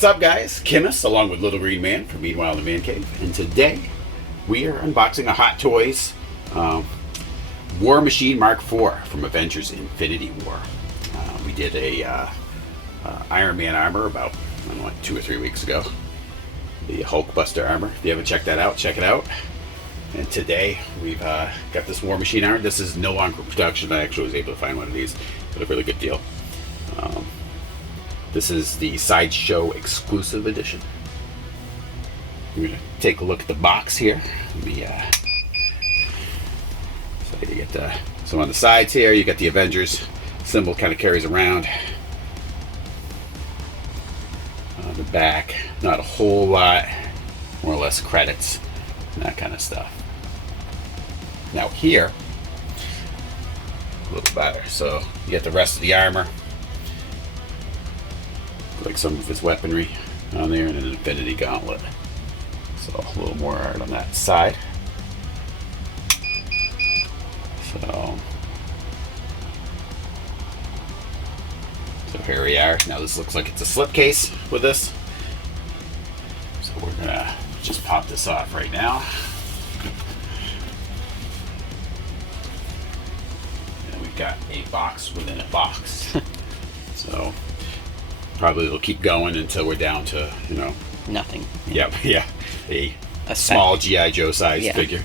What's up, guys? Kimmis, along with Little Green Man from Meanwhile in the Man Cave, and today we are unboxing a Hot Toys War Machine Mark IV from Avengers Infinity War. We did a Iron Man armor about, I don't know, like 2 or 3 weeks ago. The Hulkbuster armor. If you haven't checked that out, check it out. And today we've got this War Machine armor. This is no longer production. I actually was able to find one of these at a really good deal. This is the Sideshow exclusive edition. We're going to take a look at the box here. So you get so on the sides here, you got the Avengers symbol, kind of carries around. On the back, not a whole lot, more or less credits and that kind of stuff. Now here, a little better. So you get the rest of the armor, like some of his weaponry on there, and an Infinity Gauntlet. So a little more art on that side. So here we are. Now this looks like it's a slipcase with this. So we're gonna just pop this off right now. And we've got a box within a box. So probably it'll keep going until we're down to, nothing. Yep, yeah. A small G.I. Joe size figure.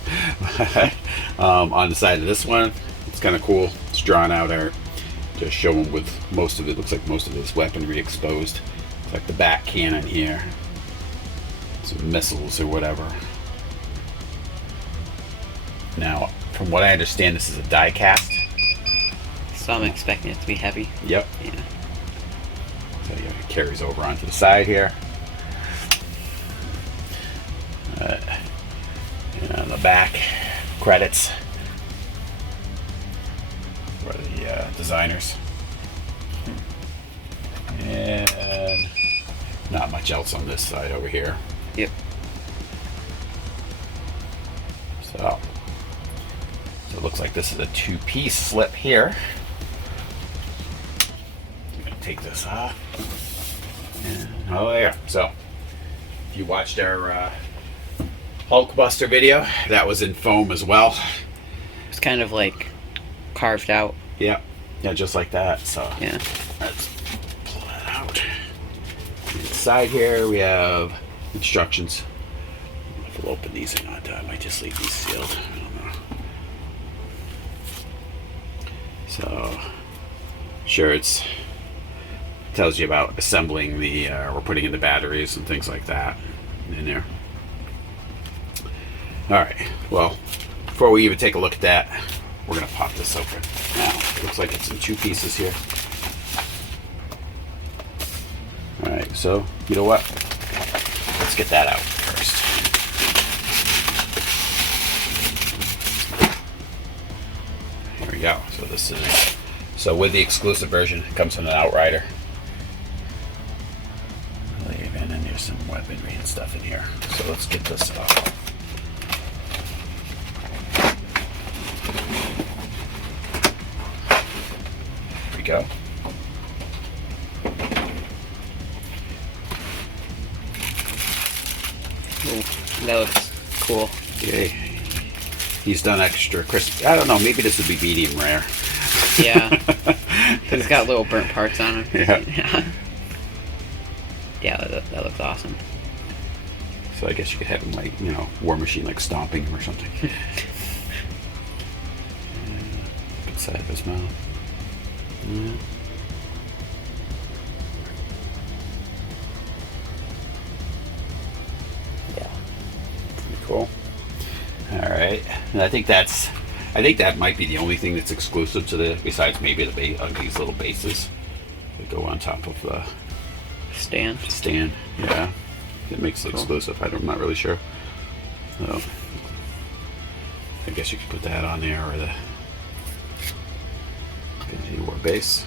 On the side of this one, it's kind of cool. It's drawn out art to show him with most of it. Looks like most of his weaponry exposed. It's like the back cannon here. Some missiles or whatever. Now, from what I understand, this is a die cast. So I'm expecting it to be heavy. Yep. Yeah. So yeah, it carries over onto the side here. And on the back, credits for the designers. And not much else on this side over here. Yep. So it looks like this is a 2-piece slip here. I'm going to take this off. And, oh, there. So if you watched our Hulkbuster video, that was in foam as well. It's kind of like carved out. Yeah, just like that. So yeah, let's pull that out. Inside here we have instructions. I don't know if we'll open these or not. I might just leave these sealed. I don't know. So sure, it tells you about assembling the or putting in the batteries and things like that in there. Alright, well, before we even take a look at that, we're going to pop this open. Now, it looks like it's in 2 pieces here. Alright, so, you know what? Let's get that out first. Here we go. So this is, with the exclusive version, it comes from an Outrider. And then there's some weaponry and stuff in here. So let's get this off. Go. Ooh, that looks cool. Okay. He's done extra crisp. I don't know, maybe this would be medium rare. Yeah. Because it's got little burnt parts on it. Yeah. Yeah, that looks awesome. So I guess you could have him like, War Machine like stomping him or something. Good side of his mouth. Yeah. Pretty cool. All right, and I think that might be the only thing that's exclusive to the, besides maybe these little bases that go on top of the stand. Yeah, it makes it exclusive. I'm not really sure. So I guess you could put that on there, or the Infinity War base.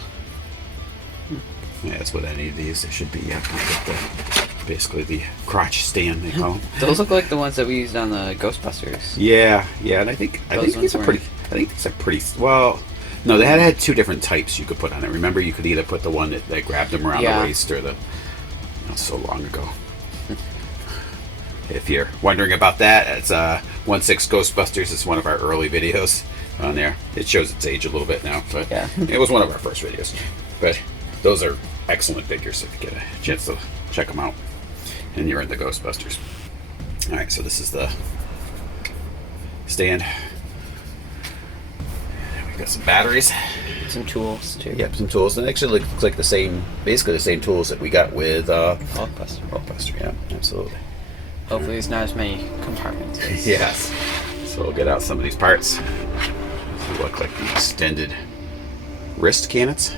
Yeah, that's what any of these. They should be. Basically the crotch stand they call them. Those look like the ones that we used on the Ghostbusters. Yeah, and I think these are pretty. I think these are pretty. Well, no, they had 2 different types you could put on it. Remember, you could either put the one that grabbed them around the waist, or the Not so long ago. If you're wondering about that, it's 1/6 Ghostbusters. It's one of our early videos on there. It shows its age a little bit now, but yeah. It was one of our first videos. But those are excellent figures if you get a chance to check them out and you're into Ghostbusters. All right, so this is the stand. We got some batteries. Some tools too. Yep, some tools. And it actually looks like the same, basically the same tools that we got with Hulkbuster. Yeah, absolutely. Hopefully there's not as many compartments. Yes. So we'll get out some of these parts. They look like the extended wrist cannons.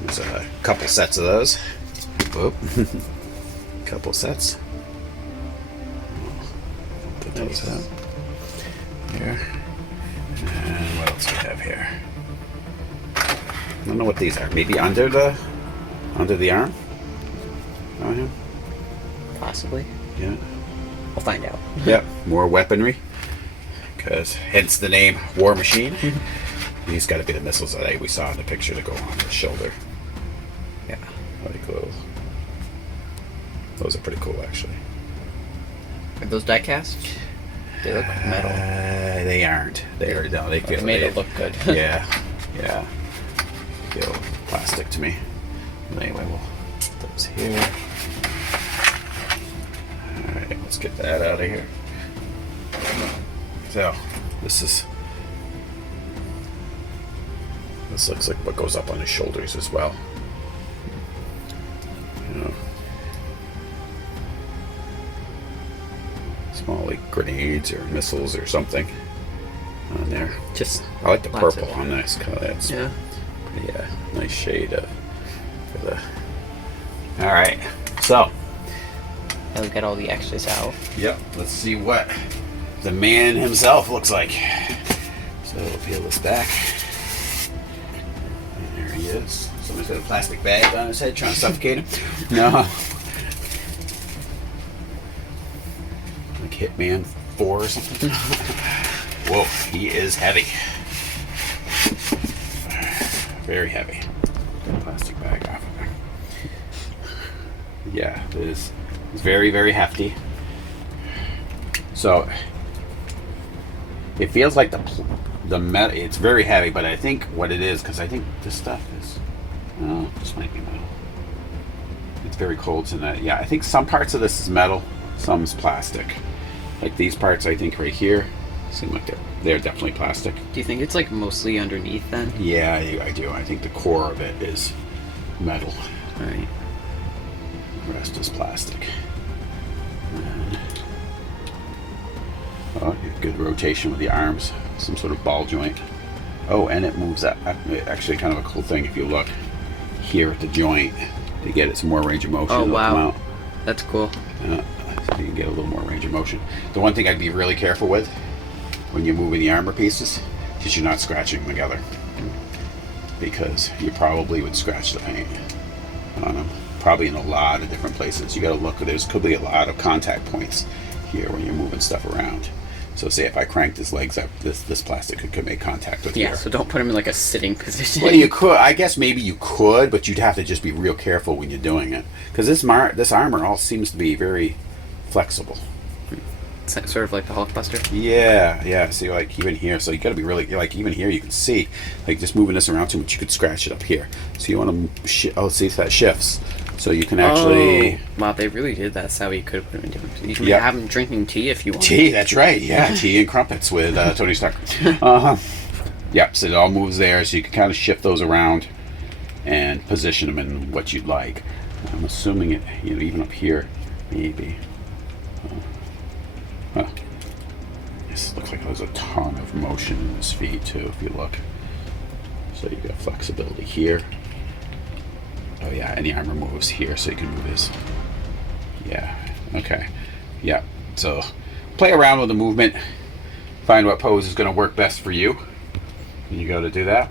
There's a couple sets of those. Whoop. Couple sets. Put those out. Here. And what else do we have here? I don't know what these are. Maybe under the arm? On him? Possibly. Yeah. We'll find out. Yep. More weaponry. Because hence the name War Machine. These got to be the missiles that we saw in the picture to go on the shoulder. Yeah. Like those are pretty cool, actually. Are those die cast? They look like metal. They aren't. They are. No, they feel. Made it look good. Yeah. Yeah. They feel plastic to me. But anyway, we'll put those here. All right, let's get that out of here. So, this looks like what goes up on his shoulders as well. You know, small like grenades or missiles or something on there. Just I like the purple on this. That's yeah. pretty nice shade for the. All right, so. Now we got all the extras out. Yep. Let's see what the man himself looks like. So we'll peel this back. And there he is. Somebody's got a plastic bag on his head trying to suffocate him. No. Like Hitman 4 or something. Whoa, he is heavy. Very heavy. Get the plastic bag off of there. Yeah, it is. It's very, very hefty. So it feels like the metal. It's very heavy, but I think what it is, because I think this stuff is. Oh, this might be metal. It's very cold tonight. Yeah, I think some parts of this is metal, some's plastic. Like these parts, I think right here seem like they're definitely plastic. Do you think it's like mostly underneath then? Yeah, I do. I think the core of it is metal. All right. The rest is plastic. And, oh, good rotation with the arms. Some sort of ball joint. Oh, and it moves up. Actually, kind of a cool thing if you look here at the joint to get it some more range of motion. Oh, wow. That's cool. So you can get a little more range of motion. The one thing I'd be really careful with when you're moving the armor pieces is you're not scratching them together, because you probably would scratch the paint on them. Probably in a lot of different places. You got to look. There's could be a lot of contact points here when you're moving stuff around. So say if I cranked his legs up, this plastic could make contact with here. Yeah, so don't put him in like a sitting position. Well, you could. I guess maybe you could, but you'd have to just be real careful when you're doing it, because this armor all seems to be very flexible. It's sort of like the Hulkbuster. Yeah. See, like even here, so you got to be really like even here. You can see, like just moving this around too much, you could scratch it up here. So you want to see if that shifts. So you can actually. Oh, wow, they really did that. That's how you could have put him in different. You can have him drinking tea if you want. Tea, that's right. Yeah, tea and crumpets with Tony Stark. Yep. So it all moves there, so you can kind of shift those around and position them in what you'd like. I'm assuming it, even up here, maybe. This looks like there's a ton of motion in his feet too, if you look. So you got flexibility here. Oh yeah, and the armor moves here, so you can move his. Yeah. Okay. Yeah. So play around with the movement. Find what pose is going to work best for you when you go to do that.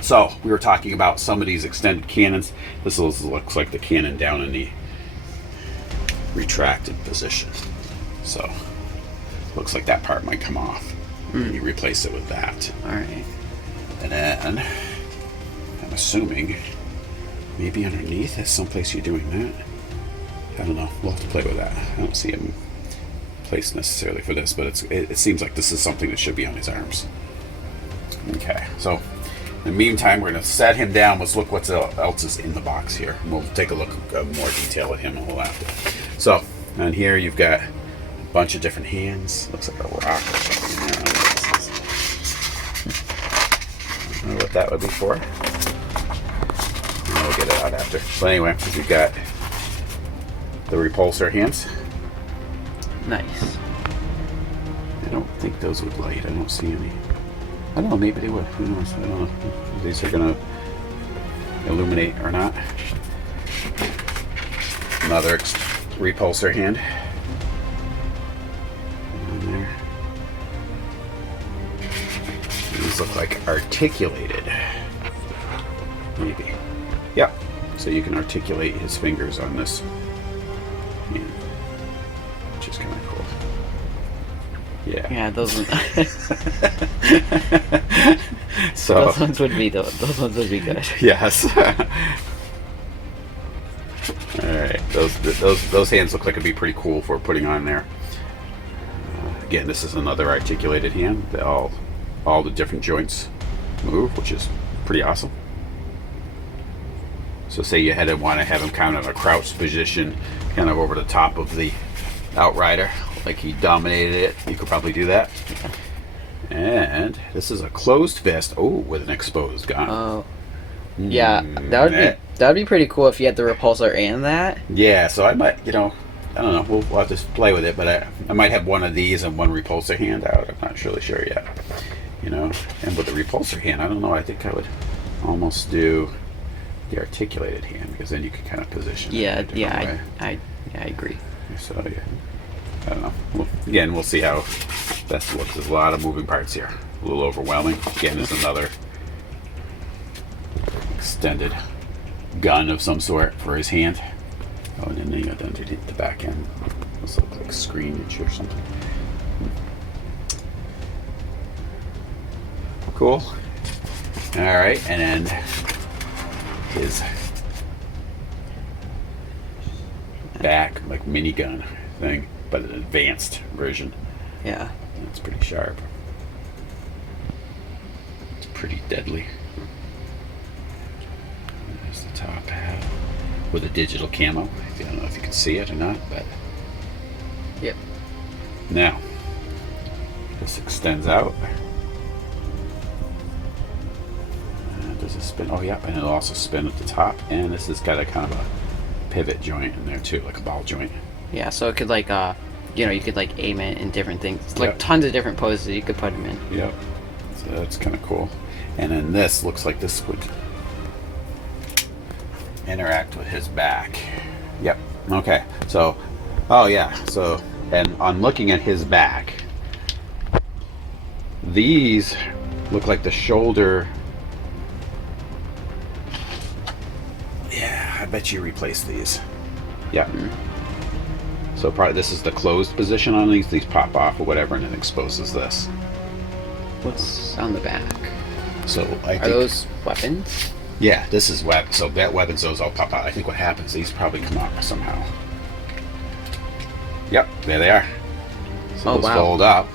So we were talking about some of these extended cannons. This looks like the cannon down in the retracted position. So looks like that part might come off. And you replace it with that. All right. And then I'm assuming maybe underneath is someplace you're doing that. I don't know. We'll have to play with that. I don't see him placed necessarily for this, but it seems like this is something that should be on his arms. Okay, so in the meantime, we're going to set him down. Let's look what else is in the box here. And we'll take a look at more detail at him a little after. So, on here you've got a bunch of different hands. Looks like a rock or something in there. I don't know what that would be for. We'll get it out after. But anyway, you've got the repulsor hands. Nice. I don't think those would light. I don't see any. I don't know, maybe they would. Who knows? I don't know if these are going to illuminate or not. Another repulsor hand. On there. These look like articulated. Maybe. Yeah. So you can articulate his fingers on this hand, which is kind of cool. Yeah. Yeah, those ones. So those ones would be good. Yes. All right. Those hands look like it'd be pretty cool for putting on there. Again, this is another articulated hand. All the different joints move, which is pretty awesome. So say you had to want to have him kind of a crouched position, kind of over the top of the Outrider, like he dominated it. You could probably do that. And this is a closed fist. Oh, with an exposed gun. Oh, yeah, that would be pretty cool if you had the repulsor and that. Yeah, so I might, I don't know. We'll have to play with it, but I might have one of these and one repulsor hand out. I'm not really sure yet. And with the repulsor hand, I don't know. I think I would almost do the articulated hand, because then you can kind of position it. I agree. So yeah, I don't know. Again, we'll see how best looks. There's a lot of moving parts here. A little overwhelming. Again, there's another extended gun of some sort for his hand. Oh, and then you got underneath the back end. This looks like screenage or something. Cool. All right, and then his back, like minigun thing, but an advanced version. Yeah. It's pretty sharp. It's pretty deadly. There's the top hat with a digital camo. I don't know if you can see it or not, but yep. Now this extends out. Does it spin? Oh yeah, and it'll also spin at the top. And this has got a kind of a pivot joint in there too, like a ball joint. Yeah, so it could you could aim it in different things. Like tons of different poses you could put them in. Yep. So that's kind of cool. And then this looks like this would interact with his back. Yep. Okay. So, oh yeah. So, and on looking at his back, these look like the shoulder. Yeah, I bet you replace these. Yeah. Mm-hmm. So probably this is the closed position on these. These pop off or whatever, and it exposes this. What's on the back? So I think, are those weapons? Yeah, this is weapon. So that weapons, those all pop out. I think what happens, these probably come out somehow. Yep, there they are. So those fold up.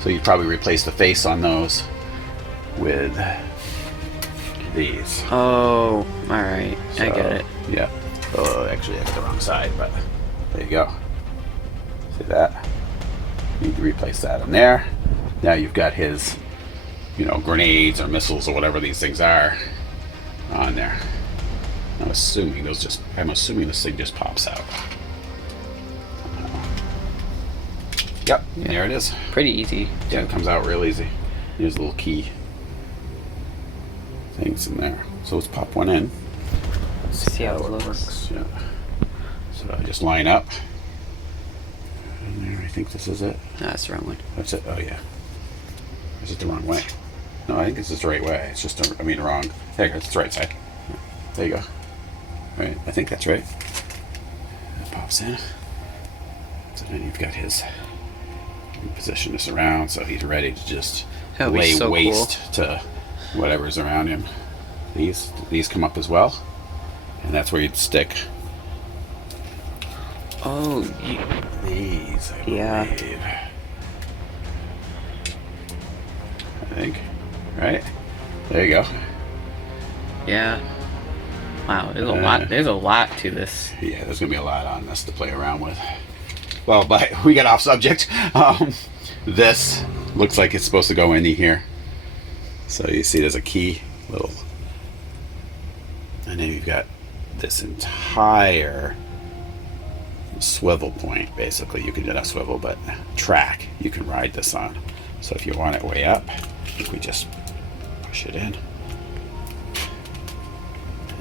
So you'd probably replace the face on those with these. Oh, all right. So, I get it. Yeah. Oh, actually, I got the wrong side, but there you go. See that? You need to replace that in there. Now you've got his, grenades or missiles or whatever these things are on there. I'm assuming this thing just pops out. Yep, yeah. There it is. Pretty easy. Yeah, it comes out real easy. There's little key things in there. So let's pop one in. Let's see how it works. Yeah. So I just line up. And there, I think this is it. No, that's the wrong one. That's it. Oh yeah. Or is it the wrong way? No, I think this is the right way. It's just, wrong. There you go. It's the right side. There you go. Right. I think that's right. That pops in. So then you've got his. Position this around so he's ready to just lay waste to whatever's around him. These come up as well. and that's where you'd stick Oh, these, I yeah. believe. I think, right? There you go. Yeah. Wow, there's a lot. There's a lot to this. Yeah, there's gonna be a lot on this to play around with. Well, but we got off subject. This looks like it's supposed to go in here. So you see, there's a key little, and then you've got this entire swivel point. Basically, you can do not swivel, but track you can ride this on. So if you want it way up, we just push it in.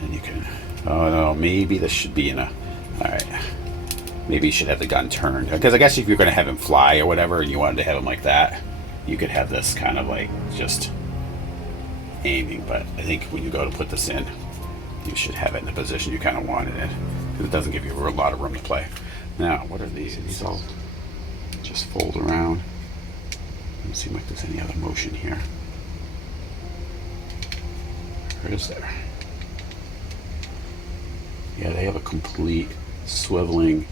And you can, oh no, maybe this should be in a, all right, maybe you should have the gun turned, because I guess if you're going to have him fly or whatever and you wanted to have him like that, you could have this kind of like just aiming. But I think when you go to put this in, you should have it in the position you kind of want it in, because it doesn't give you a lot of room to play. Now, what are these? These all just fold around. Doesn't seem like there's any other motion here. Or is there? Yeah, they have a complete swiveling.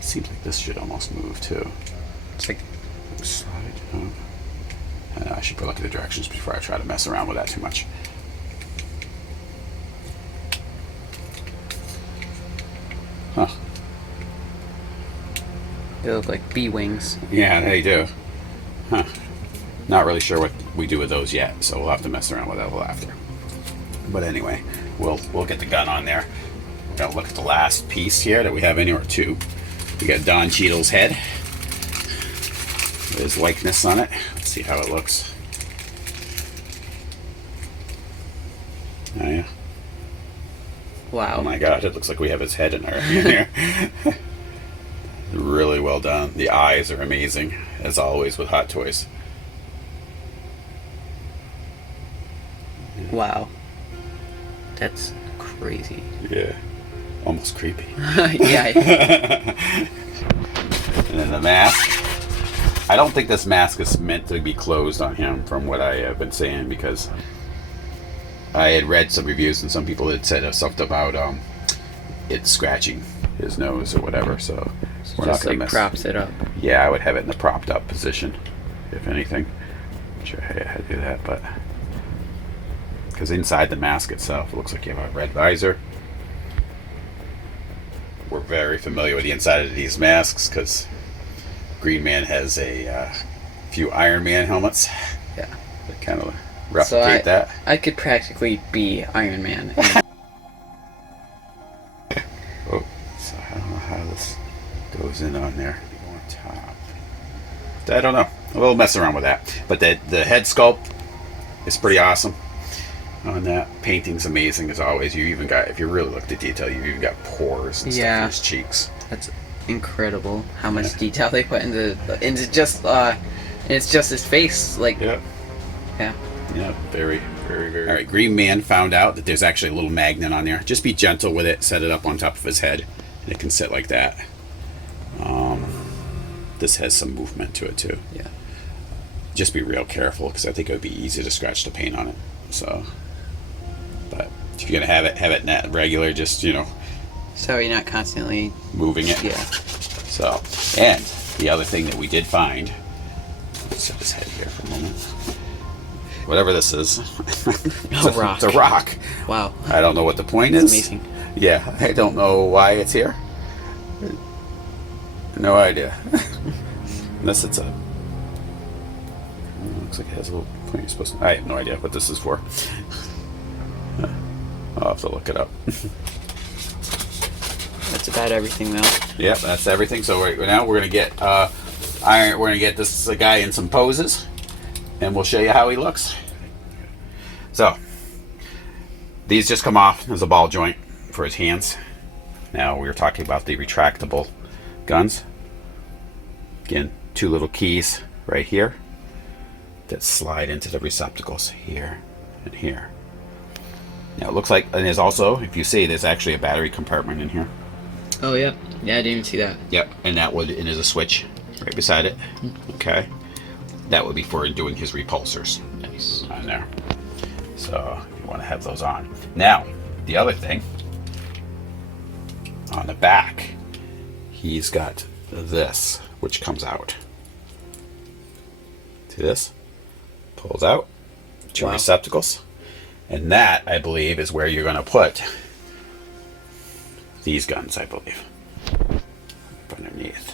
Seems like this should almost move too. It's like Slide up. I should look at the directions before I try to mess around with that too much. Huh. they look like bee wings. Yeah, they do. Huh. Not really sure what we do with those yet, so we'll have to mess around with that a little after. But anyway, we'll get the gun on there. We're gonna look at the last piece here that we have in here, or two. We got Don Cheadle's head. There's likeness on it. Let's see how it looks. Oh yeah. Wow. Oh my god, it looks like we have his head in here. Really well done. The eyes are amazing, as always with Hot Toys. Wow. That's crazy. Yeah. Almost creepy. Yeah. And then the mask. I don't think this mask is meant to be closed on him, from what I have been saying, because I had read some reviews and some people had said something about it scratching his nose or whatever. So we're not Just going to like mess. props it up. Yeah, I would have it in the propped up position, if anything. I'm sure I had to do that, but because inside the mask itself, it looks like you have a red visor. We're very familiar with the inside of these masks because Green Man has a few Iron Man helmets. Yeah. That kind of replicate that. I could practically be Iron Man. Oh, so I don't know how this goes in on there. Go on top. I don't know. We'll mess around with that. But the head sculpt is pretty awesome on that. Painting's amazing as always. You even got, if you really look at the detail, you even got pores and stuff in his cheeks. That's incredible how much detail they put into just it's just his face, like Yeah. yeah. Yeah, very, very, very. All right, Green Man found out that there's actually a little magnet on there. Just be gentle with it. Set it up on top of his head, and it can sit like that. This has some movement to it too. Yeah. Just be real careful, because I think it would be easy to scratch the paint on it. So, but if you're gonna have it net regular, just So you're not constantly moving it. Yeah. So, and the other thing that we did find. Let's set his head here for a moment. Whatever this is. A rock. It's a rock. Wow. I don't know what the point It's is. amazing. Yeah, I don't know why it's here. No idea. Unless it's a. Looks like it has a little point. You're supposed to. I have no idea what this is for. I'll have to look it up. That's about everything though. Yep, that's everything. So right now we're gonna get Iron. We're gonna get this guy in some poses, and we'll show you how he looks. So these just come off as a ball joint for his hands. Now we were talking about the retractable guns. Again, two little keys right here that slide into the receptacles here and here. Now it looks like, and there's also, if you see, there's actually a battery compartment in here. Oh yeah. Yeah, I didn't even see that. Yep, and there's a switch right beside it. Okay, that would be for doing his repulsors. Nice. On there. So you want to have those on. Now, the other thing on the back, he's got this, which comes out. See this? Pulls out. Two receptacles. And that, I believe, is where you're going to put these guns, I believe. Up underneath.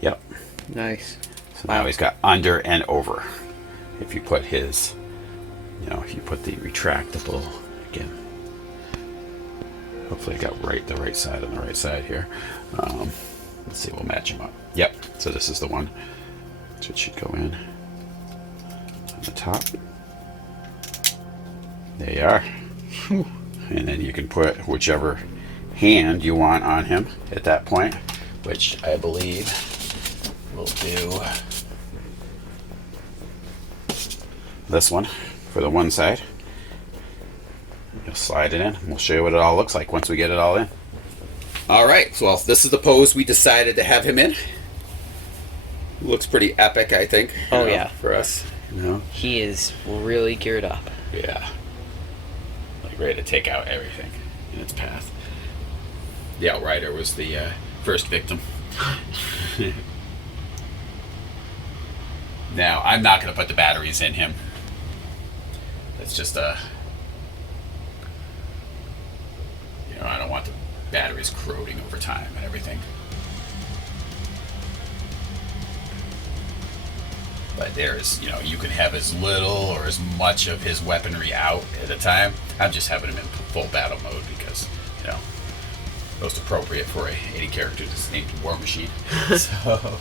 Yep. Nice. So now he's got under and over. If you put his, if you put the retractable, again, hopefully I got the right side on the right side here. Let's see, we'll match them up. Yep, so this is the one. So it should go in on the top. There you are. And then you can put whichever hand you want on him at that point, which I believe will do this one for the one side. You'll slide it in. We'll show you what it all looks like once we get it all in. All right, so this is the pose we decided to have him in. Looks pretty epic, I think. Oh yeah, for us. He is really geared up. Yeah, like ready to take out everything in its path. The Outrider was the first victim. Now, I'm not going to put the batteries in him. It's just I don't want the batteries corroding over time and everything. But there's, you can have as little or as much of his weaponry out at a time. I'm just having him in full battle mode because, most appropriate for any character that's named War Machine. So,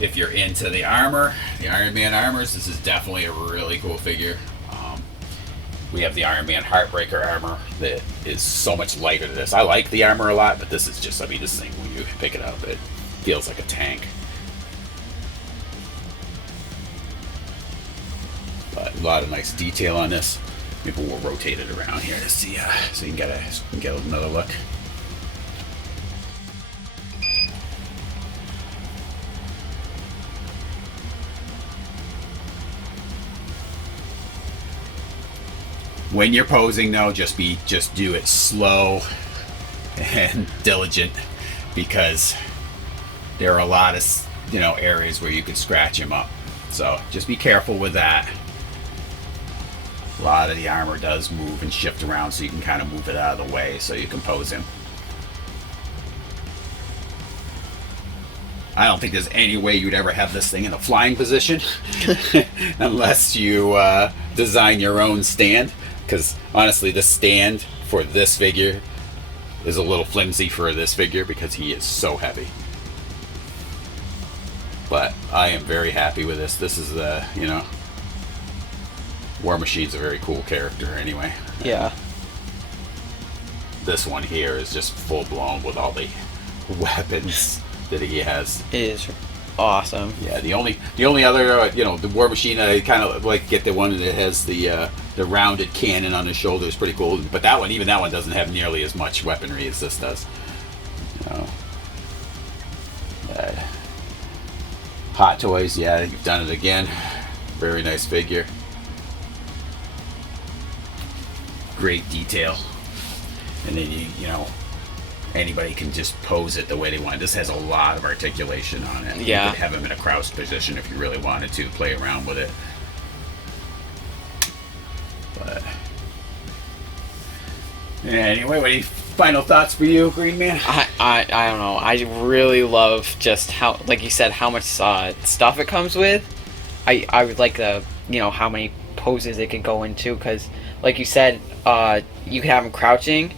if you're into the armor, the Iron Man armors, this is definitely a really cool figure. We have the Iron Man Heartbreaker armor that is so much lighter than this. I like the armor a lot, but this is just, this thing, when you pick it up, it feels like a tank. But a lot of nice detail on this. Maybe we'll rotate it around here to see, so you can get another look. When you're posing, though, just do it slow and diligent, because there are a lot of areas where you could scratch him up. So just be careful with that. A lot of the armor does move and shift around, so you can kind of move it out of the way so you can pose him. I don't think there's any way you'd ever have this thing in a flying position unless you design your own stand. Because honestly, the stand for this figure is a little flimsy for this figure because he is so heavy. But I am very happy with this. This is War Machine's a very cool character anyway. Yeah. This one here is just full blown with all the weapons that he has. It is awesome. Yeah, the only other the War Machine, I kind of like get the one that has the rounded cannon on his shoulder. Is pretty cool, but even that one doesn't have nearly as much weaponry as this does. Hot Toys, yeah, you've done it again. Very nice figure. Great detail, and then anybody can just pose it the way they want. This has a lot of articulation on it. Yeah. You could have him in a crouched position if you really wanted to play around with it. But anyway, any final thoughts for you, Green Man? I don't know. I really love just how, like you said, how much stuff it comes with. I would like the how many poses it could go into, because like you said, you could have him crouching,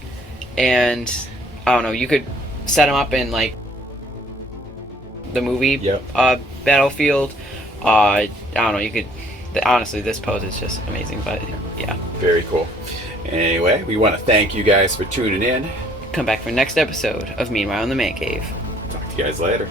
and I don't know, you could set him up in like the movie Battlefield. I don't know, you could honestly, this pose is just amazing. But yeah, very cool. Anyway, we want to thank you guys for tuning in. Come back for the next episode of Meanwhile in the Man Cave. Talk to you guys later.